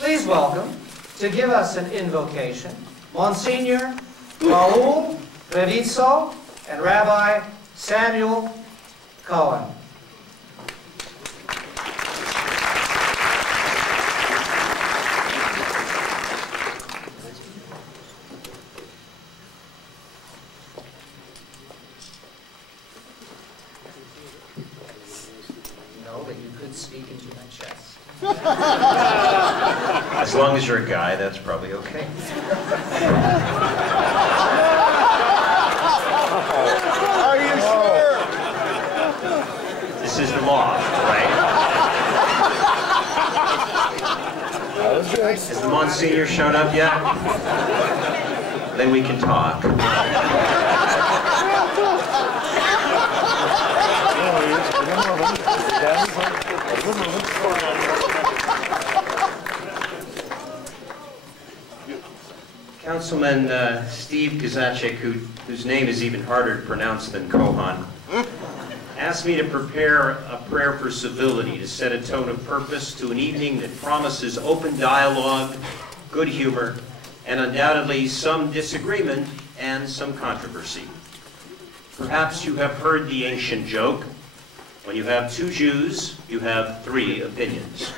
Please welcome, to give us an invocation, Monsignor Raul Revizzo and Rabbi Samuel Cohen. No, but you could speak into my chest. As long as you're a guy, that's probably okay. Are you sure? This is the loft, right? That was good. Has the Monsignor shown up yet? Then we can talk. Councilman Steve Kazacek, whose name is even harder to pronounce than Kohan, asked me to prepare a prayer for civility to set a tone of purpose to an evening that promises open dialogue, good humor, and undoubtedly some disagreement and some controversy. Perhaps you have heard the ancient joke, when you have two Jews, you have three opinions.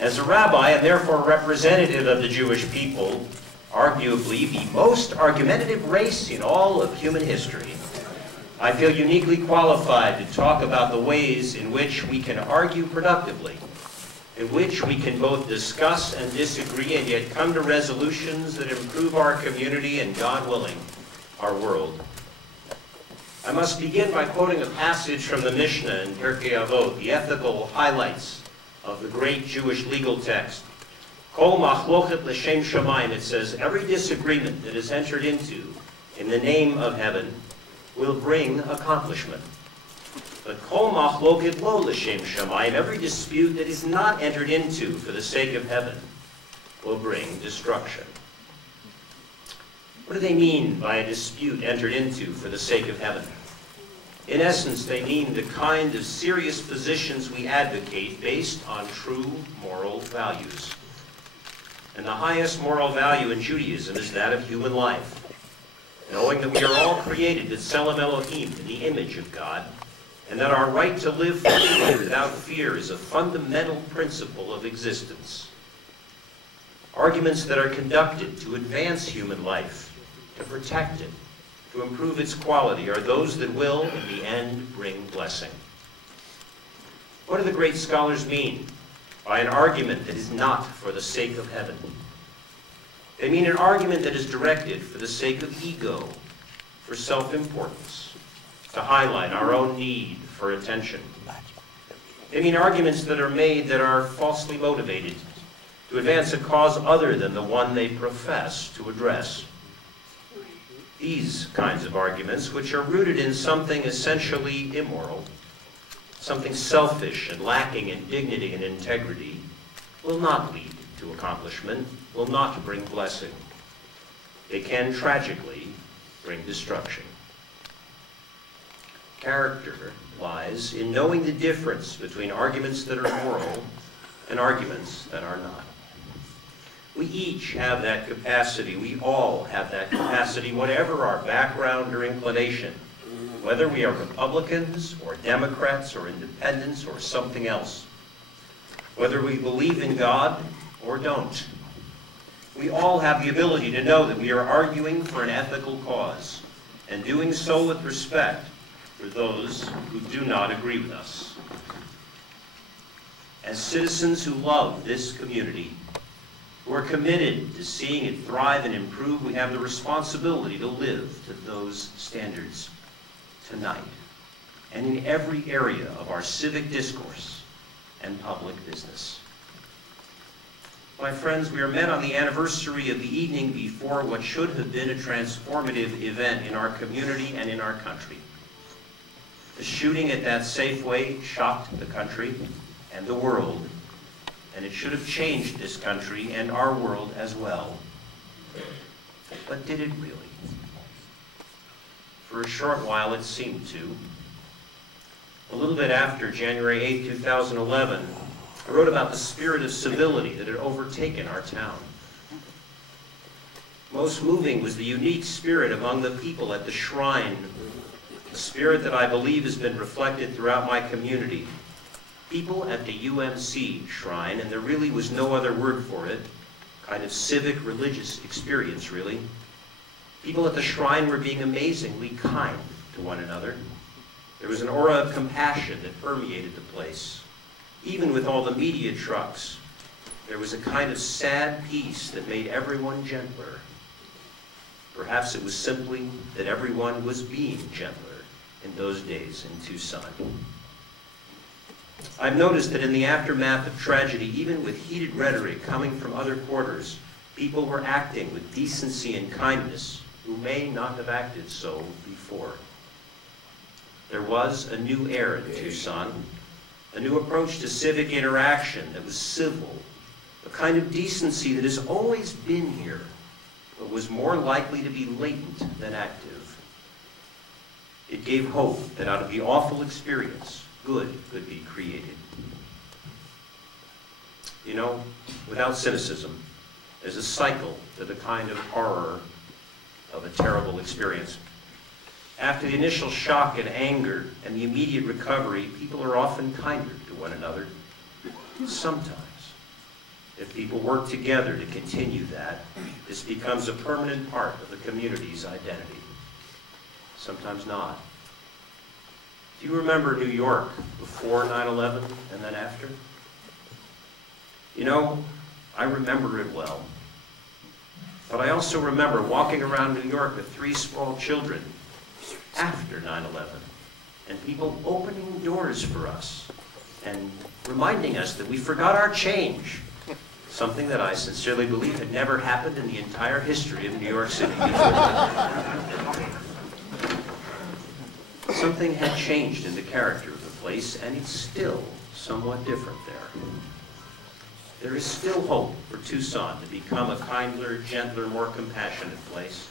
As a rabbi, and therefore representative of the Jewish people, arguably the most argumentative race in all of human history, I feel uniquely qualified to talk about the ways in which we can argue productively, in which we can both discuss and disagree and yet come to resolutions that improve our community and, God willing, our world. I must begin by quoting a passage from the Mishnah in Pirkei Avot, the ethical highlights of the great Jewish legal text. Kol machlochet l'shem shamayim, it says, every disagreement that is entered into in the name of heaven will bring accomplishment. But kol machlochet lo l'shem shamayim, every dispute that is not entered into for the sake of heaven will bring destruction. What do they mean by a dispute entered into for the sake of heaven? In essence, they mean the kind of serious positions we advocate based on true moral values. And the highest moral value in Judaism is that of human life. Knowing that we are all created b'tselem Elohim, in the image of God, and that our right to live freely without fear is a fundamental principle of existence. Arguments that are conducted to advance human life, to protect it, to improve its quality, are those that will, in the end, bring blessing. What do the great scholars mean by an argument that is not for the sake of heaven? They mean an argument that is directed for the sake of ego, for self-importance, to highlight our own need for attention. They mean arguments that are made that are falsely motivated, to advance a cause other than the one they profess to address. These kinds of arguments, which are rooted in something essentially immoral, something selfish and lacking in dignity and integrity, will not lead to accomplishment, will not bring blessing. They can tragically bring destruction. Character lies in knowing the difference between arguments that are moral and arguments that are not. We each have that capacity. We all have that capacity, whatever our background or inclination, whether we are Republicans or Democrats or independents or something else, whether we believe in God or don't. We all have the ability to know that we are arguing for an ethical cause and doing so with respect for those who do not agree with us. As citizens who love this community, who are committed to seeing it thrive and improve, we have the responsibility to live to those standards tonight and in every area of our civic discourse and public business. My friends, we are met on the anniversary of the evening before what should have been a transformative event in our community and in our country. The shooting at that Safeway shocked the country and the world, and it should have changed this country and our world as well. But did it really? For a short while it seemed to. A little bit after January 8, 2011, I wrote about the spirit of civility that had overtaken our town. Most moving was the unique spirit among the people at the shrine, a spirit that I believe has been reflected throughout my community. People at the UMC shrine, and there really was no other word for it, kind of civic religious experience really. People at the shrine were being amazingly kind to one another. There was an aura of compassion that permeated the place. Even with all the media trucks, there was a kind of sad peace that made everyone gentler. Perhaps it was simply that everyone was being gentler in those days in Tucson. I've noticed that in the aftermath of tragedy, even with heated rhetoric coming from other quarters, people were acting with decency and kindness who may not have acted so before. There was a new era in Tucson, a new approach to civic interaction that was civil, a kind of decency that has always been here, but was more likely to be latent than active. It gave hope that out of the awful experience, good could be created. You know, without cynicism, there's a cycle to the kind of horror of a terrible experience. After the initial shock and anger and the immediate recovery, people are often kinder to one another. Sometimes, if people work together to continue that, this becomes a permanent part of the community's identity. Sometimes not. Do you remember New York before 9/11 and then after? You know, I remember it well. But I also remember walking around New York with 3 small children after 9/11, and people opening doors for us and reminding us that we forgot our change, something that I sincerely believe had never happened in the entire history of New York City before. Something had changed in the character of the place, and it's still somewhat different there. There is still hope for Tucson to become a kinder, gentler, more compassionate place.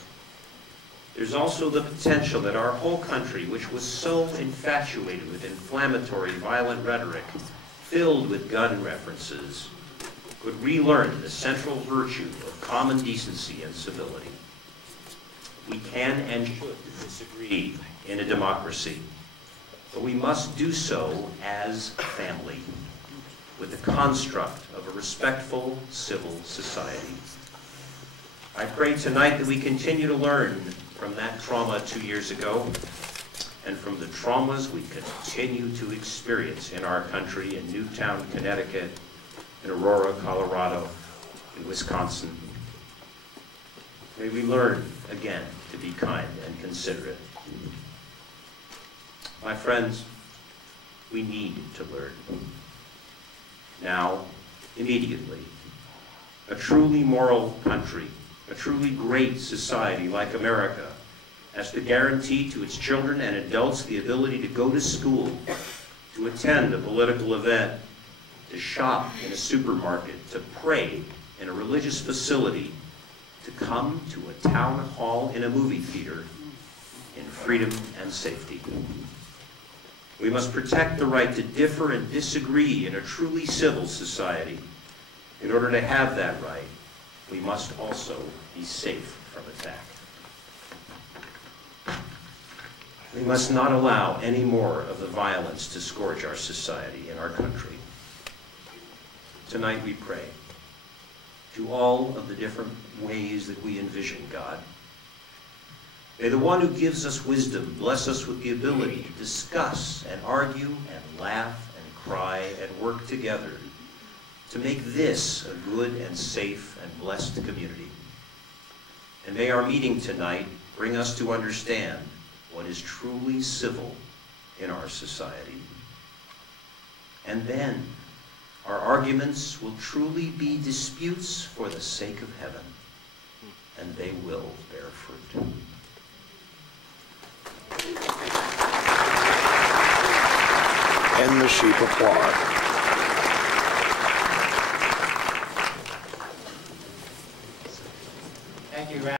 There's also the potential that our whole country, which was so infatuated with inflammatory, violent rhetoric, filled with gun references, could relearn the central virtue of common decency and civility. We can and should disagree in a democracy, but we must do so as family, with the construct of a respectful civil society. I pray tonight that we continue to learn from that trauma 2 years ago and from the traumas we continue to experience in our country, in Newtown, Connecticut, in Aurora, Colorado, in Wisconsin. May we learn again to be kind and considerate. My friends, we need to learn. Now, immediately, a truly moral country, a truly great society like America has to guarantee to its children and adults the ability to go to school, to attend a political event, to shop in a supermarket, to pray in a religious facility, to come to a town hall in a movie theater in freedom and safety. We must protect the right to differ and disagree in a truly civil society. In order to have that right, we must also be safe from attack. We must not allow any more of the violence to scourge our society and our country. Tonight we pray to all of the different ways that we envision God. May the one who gives us wisdom bless us with the ability to discuss and argue and laugh and cry and work together to make this a good and safe and blessed community. And may our meeting tonight bring us to understand what is truly civil in our society. And then our arguments will truly be disputes for the sake of heaven, and they will bear fruit. And the sheep applaud.